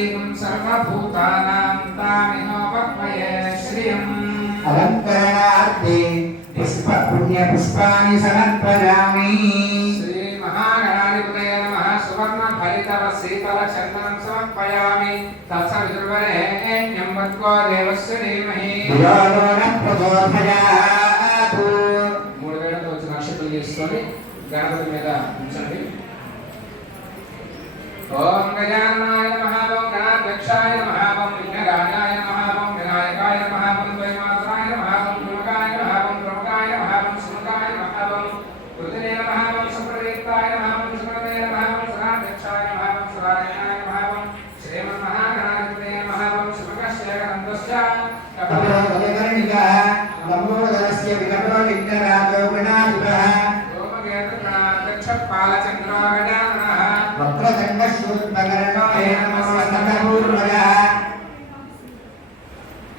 दैवं सर्वभूतानां तामिनोपक्वये श्रियम् अलङ्करणार्थे पुण्यपुष्पाणि समर्पयामि। श्री महागणाधिपतये नमः। सुवर्णफलितवशीतलचन्दनं समर्पयामि। तत्सवितुर्वरेण्यं भर्गो देवस्य धीमहि धियो यो नः प्रचोदयात्। మూడు వేలతో వచ్చిన అక్షతలు చేసుకొని గణపతి మీద ఉంచండి. ఓం గజాననాయ నమః, ఓం గణాధ్యక్షాయ నమః, ఓం విఘ్నరాజాయ నమః, ఓం వినాయకాయ నమః, ఓం ద్వైమాత్రాయ నమః, ఓం ధ్రువకాయ నమః, ఓం ప్రముఖాయ నమః, ఓం సుముఖాయ నమః, ఓం కృతినే నమః, ఓం సుప్రదీప్తాయ నమః, ఓం సుప్రదే నమః, ఓం సదాధ్యక్షాయ నమః, ఓం సురాజాయ నమః, ఓం శ్రీమన్మహాగణాధిపతయే నమః, ఓం శుభకశ్చేకరంతస్య కపటోదకర్ణికः లంబోదరస్య వికటో విఘ్నరాజో గణాధిపः పాలచంద్రో గజాననః వక్రదండశూర్పకర్ణో హేరంబస్కర్ణపూర్వజः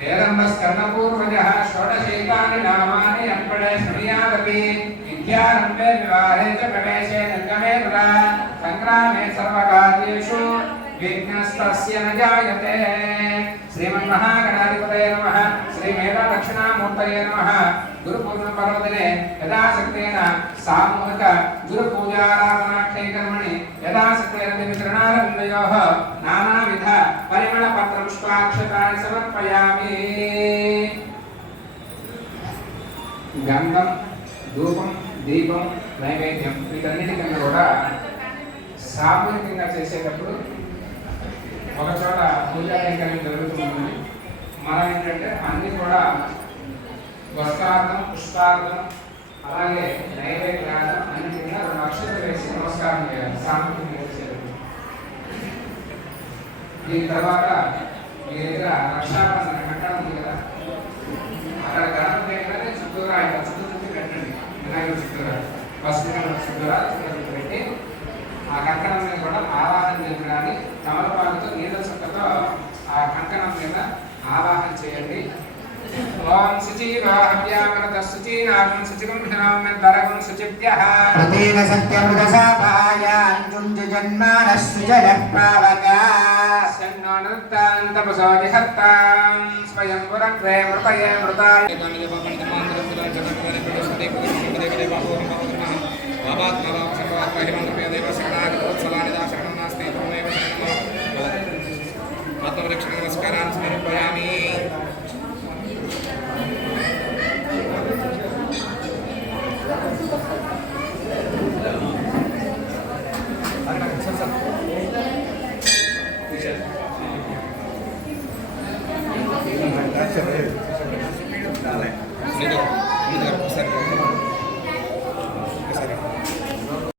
హేరంబస్కర్ణపూర్వజः షోడశైతాని నామాని అప్పడే శృణుయాదపి విద్యారంభే వివాహే చ ప్రవేశే నిర్గమే తదా సంగ్రామే సర్వకార్యేషు విఘ్నస్తస్య న జాయతే. శ్రీమన్మహాగణాధిపతయే నమః. శ్రీ మేధా దక్షిణామూర్తయే నమః. గురు పూర్ణిమ పర్వదినే యథాశక్తేన సామూహిక గురు పూజారాధనాక్షైకర్మణి యథాశక్తేన త్రినారవిందయోః నానావిధ పరిమళ పత్ర పుష్పాక్షతాని సమర్పయామి. గంధం, ధూపం, దీపం, నైవేద్యం వీటన్నిటికన్నా కూడా సామూహికంగా చేసేటప్పుడు ఒక చోట పూజా కైంకర్యం జరుగుతుంది. మనం ఏంటంటే అన్ని కూడా వస్త్రార్థం, పుష్పార్థం, అలాగే నైవేద్యార్థం అన్నింటిగా 2 అక్షతలు వేసి నమస్కారం చేయాలి సామూహికంగా చేసేటప్పుడు. దీని తర్వాత మీ దగ్గర రక్షాబంధన కట్టడం ఉంది కదా, అక్కడ గణపతి దగ్గరనే చుట్టూరా చుట్టూ పెట్టండి. వినాయకుడు చుట్టూరా ఫస్ట్ చుట్టూరా పెట్టి ఆ కంకణం మీద కూడా ఆవాహన చేసి కానీ తమలపాలతో నీళ్ళ చుట్టతో ఆ కంకణం మీద ఆవాహన చేయండి. ఓం శుచివాహవ్యామృత శుచీనాగం శుచికం హినామ్యద్దరగం శుచిభ్యః ప్రతీన సత్యమృతసాపాయ అంజుంజన్మానః సుజలః పావకా శన్నోనృత్తాన్ తపసో విహత్తాం స్వయం పురగ్రే మృతయే మృతాయ ఆత్మరక్షణ నమస్కారాన్ని సమర్పయామి. Gracias.